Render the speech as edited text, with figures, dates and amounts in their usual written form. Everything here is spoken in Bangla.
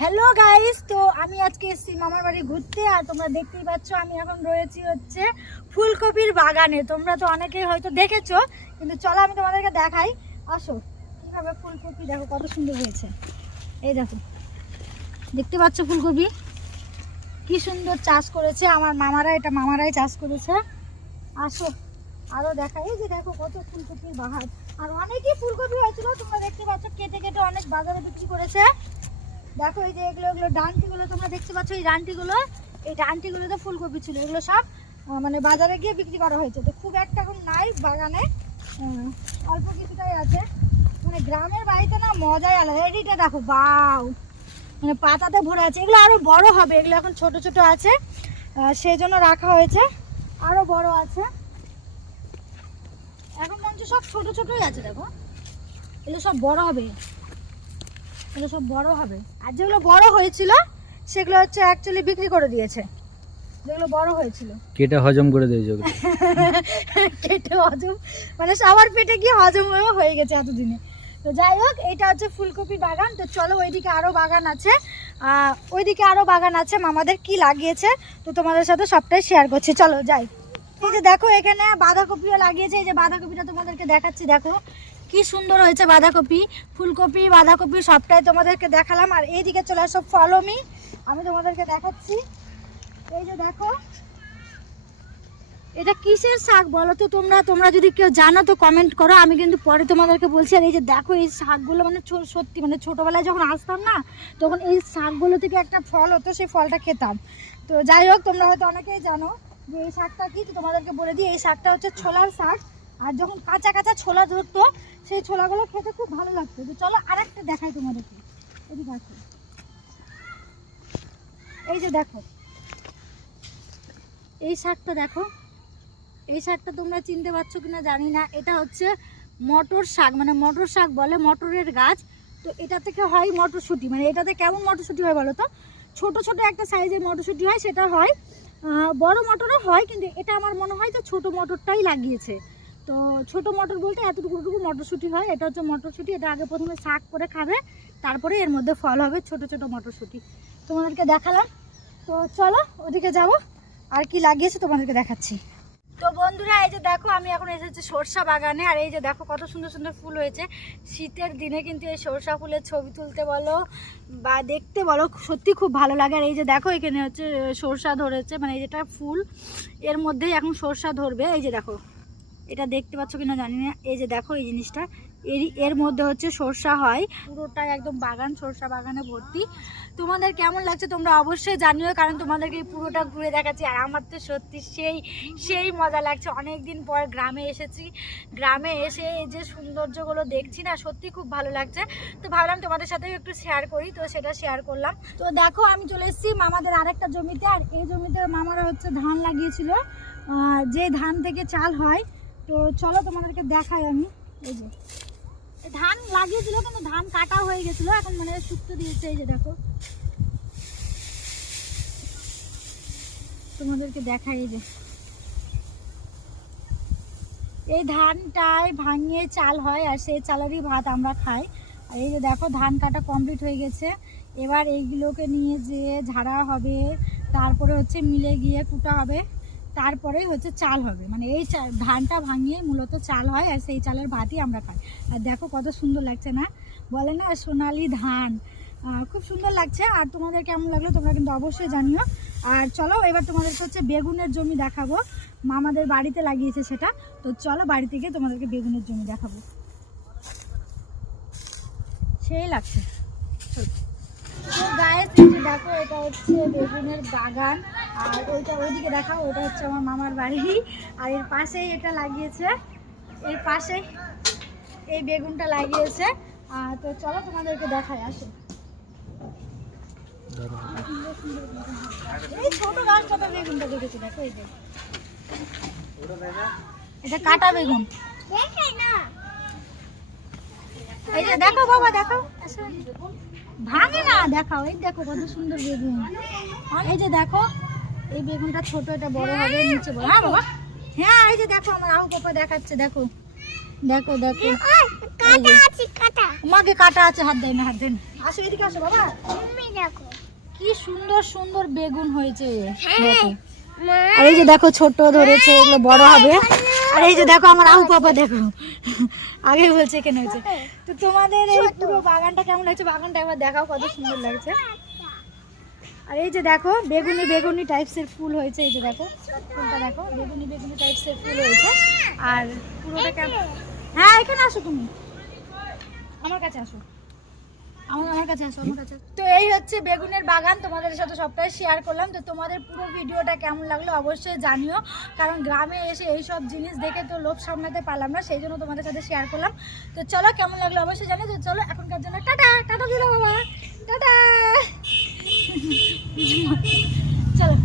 হ্যালো গাইস, তো আমি আজকে এসেছি মামার বাড়ি ঘুরতে। আর তোমরা দেখতেই পাচ্ছ আমি এখন রয়েছি হচ্ছে ফুলকপির বাগানে। তোমরা তো অনেকেই হয়তো দেখেছো, কিন্তু চলো আমি তোমাদেরকে দেখাই। আসো, কীভাবে ফুলকপি দেখো কত সুন্দর হয়েছে। এই দেখো, দেখতে পাচ্ছ ফুলকপি কি সুন্দর চাষ করেছে আমার মামারা, এটা মামারাই চাষ করেছে। আসো আরও দেখাই। এই যে দেখো কত ফুলকপির বাহার, আর অনেকই ফুলকপি হয়েছিল। তোমরা দেখতে পাচ্ছ কেটে কেটে অনেক বাজারে বিক্রি করেছে। দেখো এই যে এগুলো ডান্টিগুলো তোমরা দেখতে পাচ্ছ, এই ডান্টিগুলোতে ফুলকপি ছিল। এগুলো সব মানে বাজারে গিয়ে বিক্রি করা হয়েছে। তো খুব একটা এখন নাই বাগানে, অল্প কিছুটাই আছে। মানে গ্রামের বাড়িতে না মজাই আলাদা। এদিকে দেখো বাউ, মানে পাতাতে ভরে আছে। এগুলো আরও বড় হবে, এগুলো এখন ছোট ছোট আছে, সেই জন্য রাখা হয়েছে। আরও বড় আছে, এখন মঞ্চ সব ছোট ছোটই আছে। দেখো এগুলো সব বড় হবে, এগুলো সব বড় হবে। আর যেগুলো বড় হয়েছিল সেগুলো হচ্ছে অ্যাকচুয়ালি বিক্রি করে দিয়েছে। যেগুলো বড় হয়েছিল কেটে হজম করে দিয়েছে কেটে হজম, মানে সবার পেটে গিয়ে হজম হয়ে গেছে এতদিনে। তো যাই হোক, এইটা হচ্ছে ফুলকপির বাগান। তো চলো ওইদিকে আরও বাগান আছে, ওইদিকে আরও বাগান আছে মামাদের কি লাগিয়েছে, তো তোমাদের সাথে সবটাই শেয়ার করছি। চলো যাই। এই যে দেখো এখানে বাঁধাকপিও লাগিয়েছে। এই যে বাঁধাকপিটা তোমাদেরকে দেখাচ্ছি, দেখো কি সুন্দর হয়েছে বাঁধাকপি। ফুলকপি বাঁধাকপি সবটাই তোমাদেরকে দেখালাম। আর এইদিকে চলে আসো, ফলো মি, আমি তোমাদেরকে দেখাচ্ছি। এই যে দেখো, এটা কিসের শাক বলো তো তোমরা যদি কেউ জানো তো কমেন্ট করো, আমি কিন্তু পরে তোমাদেরকে বলছি। আর এই যে দেখো এই শাকগুলো মানে সত্যি মানে ছোটোবেলায় যখন আসতাম না, তখন এই শাকগুলো থেকে একটা ফল হতো, সেই ফলটা খেতাম। তো যাই হোক, তোমরা হয়তো অনেকেই জানো যে এই শাকটা কি, তো তোমাদেরকে বলে দিই। এই শাকটা হচ্ছে ছোলার শাক। আর যখন কাঁচা কাঁচা ছোলা ধরতো, সেই ছোলাগুলো খেতে খুব ভালো লাগতো। তো চলো আরেকটা দেখাই তোমাদেরকে। এই দেখো, এই যে দেখো এই শাকটা দেখো। এই শাকটা তোমরা চিনতে পারছো কিনা জানি না। এটা হচ্ছে মটর শাক, মানে মটর শাক বলে, মটরের গাছ। তো এটা থেকে হয় মটরশুঁটি। মানে এটাতে কেমন মটরশুঁটি হয় বলো তো, ছোট ছোট একটা সাইজের মটরশুঁটি হয়, সেটা হয়। বড় মটরও হয়, কিন্তু এটা আমার মনে হয় তো ছোট মটরটাই লাগিয়েছে। তো ছোট মটর বলতে এতটুকু মটরশুঁটি হয়। এটা হচ্ছে মটরশুঁটি। এটা আগে প্রথমে শাক করে খাবে, তারপরে এর মধ্যে ফল হবে ছোট ছোট মটরশুঁটি। তোমাদেরকে দেখালাম। তো চলো ওদিকে যাব, আর কি লাগিয়েছে তোমাদেরকে দেখাচ্ছি। তো বন্ধুরা, এই যে দেখো আমি এখন এসেছি সরষা বাগানে। আর এই যে দেখো কত সুন্দর সুন্দর ফুল হয়েছে। শীতের দিনে কিন্তু এই সরষা ফুলের ছবি তুলতে বলো বা দেখতে বলো, সত্যি খুব ভালো লাগে। আর এই যে দেখো এখানে হচ্ছে সরষা ধরেছে, মানে এই যেটা ফুল, এর মধ্যেই এখন সরষা ধরবে। এই যে দেখো, এটা দেখতে পাচ্ছ কিনা জানি না। এই যে দেখো এই জিনিসটা, এর মধ্যে হচ্ছে সরষা হয়। পুরোটাই একদম বাগান, সরষা বাগানে ভর্তি। তোমাদের কেমন লাগছে তোমরা অবশ্যই জানিও, কারণ তোমাদেরকে পুরোটা ঘুরে দেখাচ্ছি। আর আমার তো সত্যি সেই মজা লাগছে। অনেক দিন পর গ্রামে এসেছি, গ্রামে এসে এই যে সৌন্দর্যগুলো দেখছি না, সত্যি খুব ভালো লাগছে। তো ভাবলাম তোমাদের সাথেও একটু শেয়ার করি, তো সেটা শেয়ার করলাম। তো দেখো আমি চলে এসেছি মামাদের আরেকটা জমিতে। আর এই জমিতে মামারা হচ্ছে ধান লাগিয়েছিল, যে ধান থেকে চাল হয়। তো চলো তোমাদেরকে দেখাই আমি। এই যে ধান লাগিয়েছিল, কিন্তু ধান কাটা হয়ে গেছিল, এখন মানে শুকতে দিয়েছে। এই যে দেখো, তোমাদেরকে দেখাই। এই যে এই ধানটাই ভাঙিয়ে চাল হয়, আর সেই চালেরই ভাত আমরা খাই। আর এই যে দেখো ধান কাটা কমপ্লিট হয়ে গেছে। এবার এইগুলোকে নিয়ে যে ঝাড়া হবে, তারপরে হচ্ছে মিলে গিয়ে কুটা হবে, তারপরে হচ্ছে চাল হবে। মানে এই ধানটা ভাঙিয়ে মূলত চাল হয়, আর সেই চালের ভাতই আমরা খাই। আর দেখো কত সুন্দর লাগছে না, বলে না সোনালি ধান, খুব সুন্দর লাগছে। আর তোমাদের কেমন লাগলো তোমরা কিন্তু অবশ্যই জানিও। আর চলো এবার তোমাদেরকে হচ্ছে বেগুনের জমি দেখাবো, মামাদের বাড়িতে লাগিয়েছে সেটা। তো চলো বাড়ি থেকে তোমাদেরকে বেগুনের জমি দেখাবো, সেই লাগছে। তো গায়ে দেখো, এটা হচ্ছে বেগুনের বাগান। আর ওইদিকে দেখাও, ওটা হচ্ছে আমার মামার বাড়ি। আর এর পাশেই এটা লাগিয়েছে, এর পাশেই এই বেগুনটা লাগিয়েছে। তো চলো তোমাদেরকে দেখাই, আসো। এই ছোট গাছটা বেগুনটা দেখেছি, দেখো এই যে এটা কাটা বেগুন। এই যে দেখো বাবা, দেখো ভাঙে না, দেখাও। এই দেখো কত সুন্দর বেগুন। এই যে দেখো এই বেগুনটা ছোট, এটা বড় হবে নিচে বড়। হ্যাঁ বাবা, হ্যাঁ এই যে দেখো আমার আহু পাপা দেখাচ্ছে, দেখো দেখো দেখো কাটা আছে কাটা। মাকে কাটা আছে, হাত দেয় না, হাত দেয় না। আসো এদিকে আসো বাবা, তুমি দেখো। কি সুন্দর সুন্দর বেগুন হয়েছে হ্যাঁ। দেখো। মা আর এই যে দেখো ছোট ধরেছে, এগুলো বড় হবে। আর এই যে দেখো আমার আউ পাপা দেখো আগে বলছে কেন হয়েছে। তো তোমাদের এই পুরো বাগানটা কেমন লাগছে, বাগানটা একবার দেখাও কত সুন্দর লাগছে। আর এই যে দেখো বেগুনি বেগুনি টাইপসের ফুল হয়েছে, এই যে দেখো ফুলটা দেখো বেগুনি বেগুনি টাইপসের ফুল হয়েছে। আর পুরোটা কেমন, হ্যাঁ এখানে আসো তুমি, আমার কাছে আসো, আমার কাছে আসো, আমার কাছে আসো। তো এই হচ্ছে বেগুনের বাগান, তোমাদের সাথে সবটাই শেয়ার করলাম। তো তোমাদের পুরো ভিডিওটা কেমন লাগলো অবশ্যই জানিও, কারণ গ্রামে এসে এই সব জিনিস দেখে তো লোভ সামলাতে পারলাম না, সেই জন্য তোমাদের সাথে শেয়ার করলাম। তো চলো কেমন লাগলো অবশ্যই জানিও। তো চলো এখনকার জন্য টাটা, টাটা দিলো বাবা, টাটা চলো।